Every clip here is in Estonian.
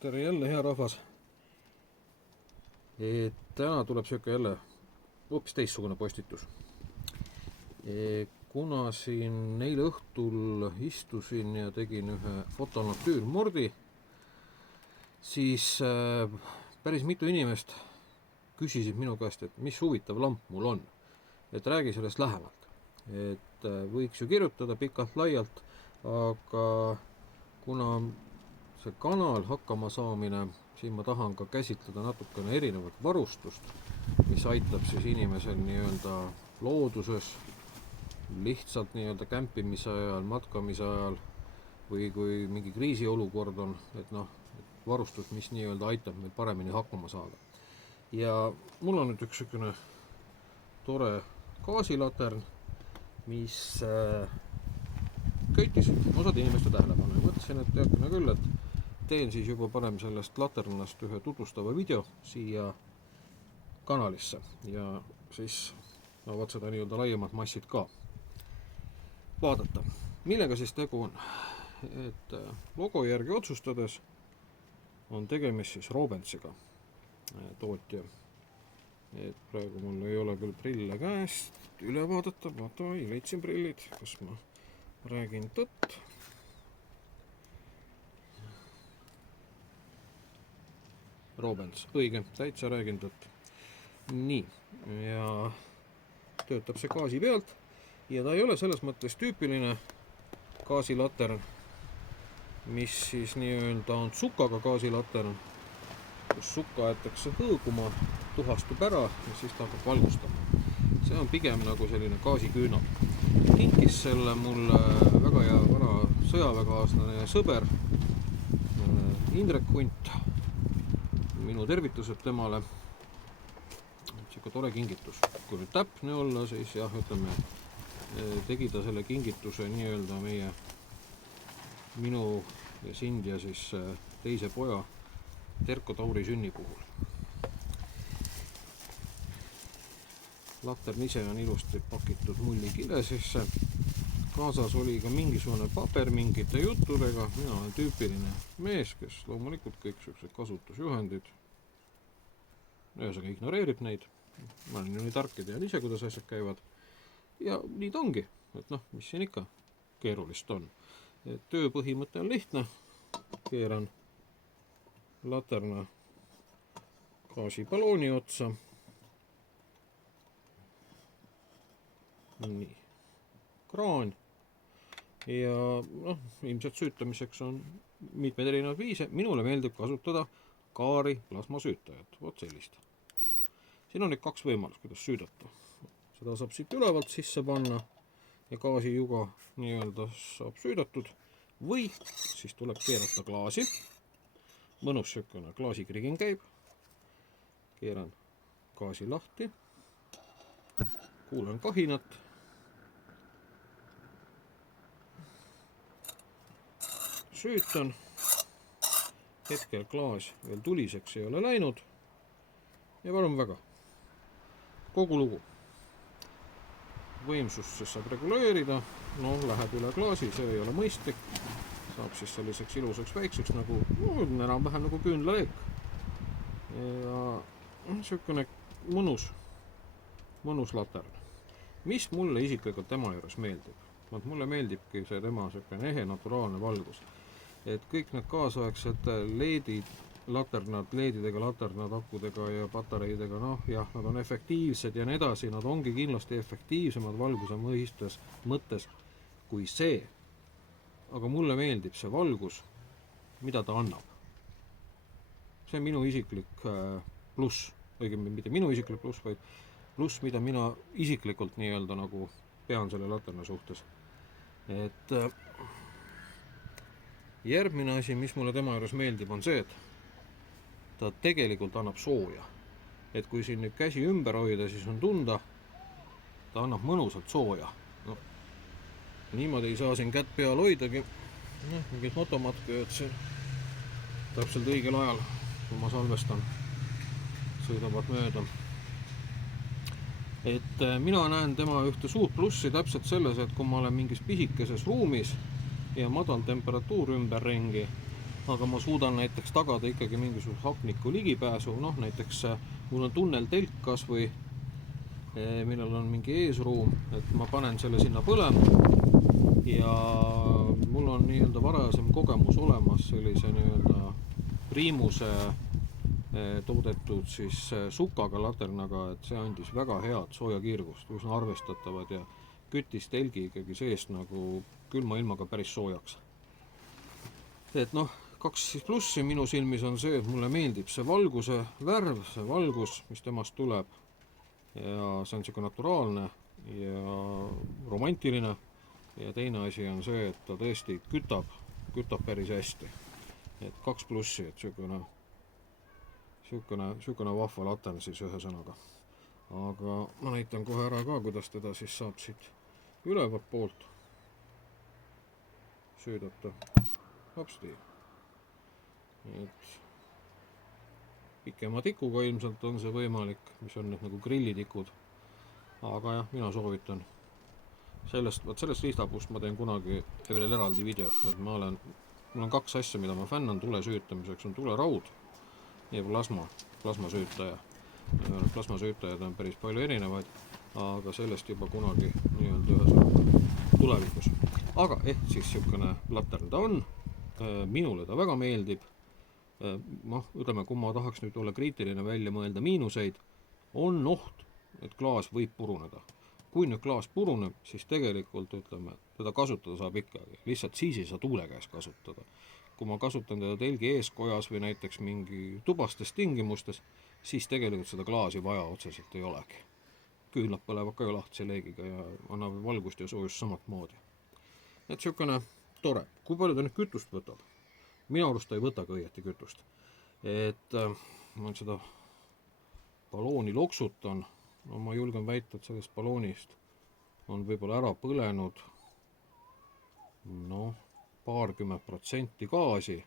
Tere jälle, hea rahvas. Täna tuleb siuke jälle hoopis teistsugune postitus. Kuna siin eile õhtul istusin ja tegin ühe fotonatüürmordi, siis päris mitu inimest küsisid minu käest, et mis huvitav lamp mul on. Et räägi sellest lähemalt. Et võiks ju kirjutada pikalt-laialt, aga kuna see kanal hakkama saamine, siin ma tahan ka käsitleda natukene erinevat varustust, mis aitab siis inimesel nii-öelda looduses, lihtsalt nii-öelda kämpimise ajal, matkamise ajal või kui mingi kriisiolukord on, et varustus, mis nii-öelda aitab meil paremini hakkama saada. Ja mul on nüüd üks selline tore gaasilatern, mis köitis osad inimeste tähelepanu ja mõtlesin, et teakene küll, et teen siis juba parem sellest laternast ühe tutvustava video siia kanalisse ja siis saavad seda nii-öelda laiemad massid ka vaadata. Millega siis tegu on? Et logo järgi otsustades on tegemist siis Robensiga tootja. Et praegu mul ei ole küll prille käest üle vaadata, vaata, leidsin prillid, kas ma räägin tõtt. Robens, õige, täitsa räägin tõtt. Nii, ja töötab see gaasi pealt ja ta ei ole selles mõttes tüüpiline gaasilatern, mis siis nii-öelda on sukaga gaasilatern, kus sukka aetakse hõõguma, tuhastub ära ja siis ta hakkab valgustama. See on pigem nagu selline gaasiküünal. Kinkis selle mulle väga hea vana sõjaväekaaslane ja sõber Indrek Hunt. Minu tervitused temale. Siuke tore kingitus. Kui nüüd täpne olla, siis jah, ütleme, tegi ta selle kingituse nii-öelda minu ja sind ja siis teise poja Terko Tauri sünni puhul. Latern ise on ilusti pakitud mullikile sisse. Kaasas oli ka mingisugune paber mingite juttudega. Mina olen tüüpiline mees, kes loomulikult kõik sellised kasutusjuhendid ühesõnaga ignoreerib neid. Ma olen ju nii tark ja tean ise, kuidas asjad käivad. Ja nii ta ongi. Et mis siin ikka keerulist on. Et töö põhimõte on lihtne. Keeran laterna gaasipalooni otsa. Nii. Kraan. Ja ilmselt süütamiseks on mitmed erinevad viise. Minule meeldib kasutada kaari plasmasüütajat. Vot sellist. Siin on nüüd kaks võimalust, kuidas süüdata. Seda saab siit ülevalt sisse panna ja gaasijuga nii-öelda saab süüdatud. Või siis tuleb keerata klaasi. Mõnus sükene klaasikrigin käib. Keeran gaasi lahti. Kuulan kahinat. Süütan. Hetkel klaas veel tuliseks ei ole läinud. Ja palun väga. Kogu lugu. Võimsust siis saab reguleerida. Läheb üle klaasi, see ei ole mõistlik. Saab siis selliseks ilusaks väikseks nagu, enam-vähem nagu küünlaleek. Ja selline mõnus latern. Mis mulle isiklikult tema juures meeldib? Mulle meeldibki see tema selline ehe naturaalne valgus. Et kõik need kaasaegsed LED-idega laternad, akudega ja patareidega, nad on efektiivsed ja nii edasi, nad ongi kindlasti efektiivsemad valguse mõttes kui see. Aga mulle meeldib see valgus, mida ta annab. See on minu isiklik pluss, õigemini mitte minu isiklik pluss, vaid pluss, mida mina isiklikult nii-öelda nagu pean selle laterna suhtes. Et järgmine asi, mis mulle tema juures meeldib, on see, et ta tegelikult annab sooja. Et kui siin nüüd käsi ümber hoida, siis on tunda, ta annab mõnusalt sooja. Niimoodi ei saa siin kätt peal hoidagi. Mingid motomatkajad siin täpselt õigel ajal, kui ma salvestan, sõidavad mööda. Et mina näen tema ühte suurt plussi täpselt selles, et kui ma olen mingis pisikeses ruumis ja madal temperatuur ümberringi, aga ma suudan näiteks tagada ikkagi mingisuguse hapniku ligipääsu, noh näiteks mul on tunneltelk kas või, millel on mingi eesruum, et ma panen selle sinna põlema ja mul on nii-öelda varasem kogemus olemas sellise nii-öelda Primuse toodetud siis sukaga laternaga, et see andis väga head soojakiirgust, üsna arvestatavad ja küttis telgi ikkagi seest nagu külma ilmaga päris soojaks. Et noh, 2 plussi minu silmis on see, et mulle meeldib see valguse värv, see valgus, mis temast tuleb ja see on siuke naturaalne ja romantiline ja teine asi on see, et ta tõesti kütab päris hästi. Et 2 plussi, et siukene vahva latern siis ühe sõnaga. Aga ma näitan kohe ära ka, kuidas teda siis saab siit ülevalt poolt söödata. Hopsti. Et pikema tikuga ilmselt on see võimalik, mis on nüüd nagu grillitikud. Aga jah, mina soovitan. Sellest riistapuust ma teen kunagi veel eraldi video, et mul on 2 asja, mida ma fännan tule süütamiseks, on tuleraud ja plasmasüütaja. Plasmasüütajad on päris palju erinevaid, aga sellest juba kunagi nii-öelda ühesõnaga tulevikus. Aga siis siukene latern ta on, minule ta väga meeldib. Ütleme, kui ma tahaks nüüd olla kriitiline välja mõelda miinuseid, on oht, et klaas võib puruneda. Kui nüüd klaas puruneb, siis tegelikult ütleme, teda kasutada saab ikkagi, lihtsalt siis ei saa tuule käes kasutada. Kui ma kasutan teda telgi eeskojas või näiteks mingi tubastes tingimustes, siis tegelikult seda klaasi vaja otseselt ei olegi. Küünlad põlevad ka ju lahtise leegiga ja annab valgust ja soojust samat moodi. Et siukene tore. Kui palju ta nüüd kütust võtab? Minu arust ta ei võta ka õieti kütust. Et ma seda ballooni loksutan, no ma julgen väita, et sellest balloonist on võib-olla ära põlenud paarkümmend protsenti gaasi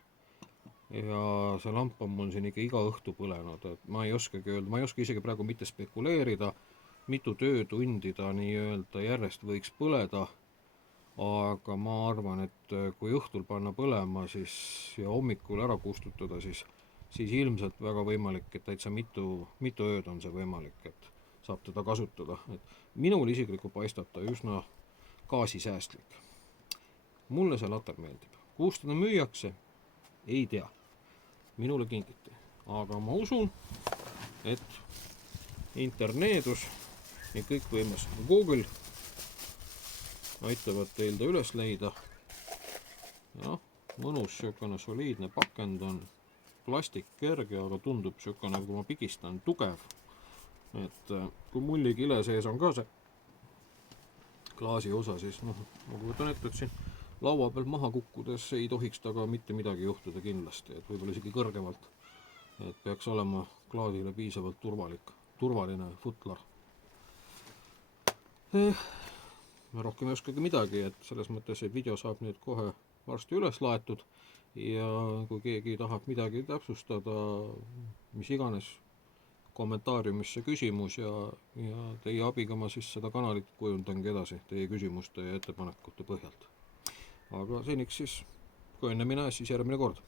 ja see lamp on mul siin ikka iga õhtu põlenud, et ma ei oskagi öelda, ma ei oska isegi praegu mitte spekuleerida, mitu töötundi ta nii-öelda järjest võiks põleda, aga ma arvan, et kui õhtul panna põlema siis ja hommikul ära kustutada, siis ilmselt väga võimalik, et täitsa mitu ööd on see võimalik, et saab teda kasutada. Et minul isiklikult paistab ta üsna gaasisäästlik. Mulle see later meeldib. Kust teda müüakse? Ei tea. Minule kingiti. Aga ma usun, et interneedus ja kõikvõimas Google aitavad teil ta üles leida. Ja mõnus siukene soliidne pakend on, plastik kerge, aga tundub siukene, kui ma pigistan, tugev. Et kui mullikile sees on ka see klaasi osa, siis ma võtan ette, et siin laua peal maha kukkudes ei tohiks taga mitte midagi juhtuda kindlasti, et võib-olla isegi kõrgemalt, et peaks olema klaasile piisavalt turvaline futlar. Rohkem ei oskagi midagi, et selles mõttes see video saab nüüd kohe varsti üles laetud ja kui keegi tahab midagi täpsustada, mis iganes, kommentaariumisse küsimus ja teie abiga ma siis seda kanalit kujundangi edasi teie küsimuste ja ettepanekute põhjalt. Aga seniks siis, kui enne mine, siis järgmine kord.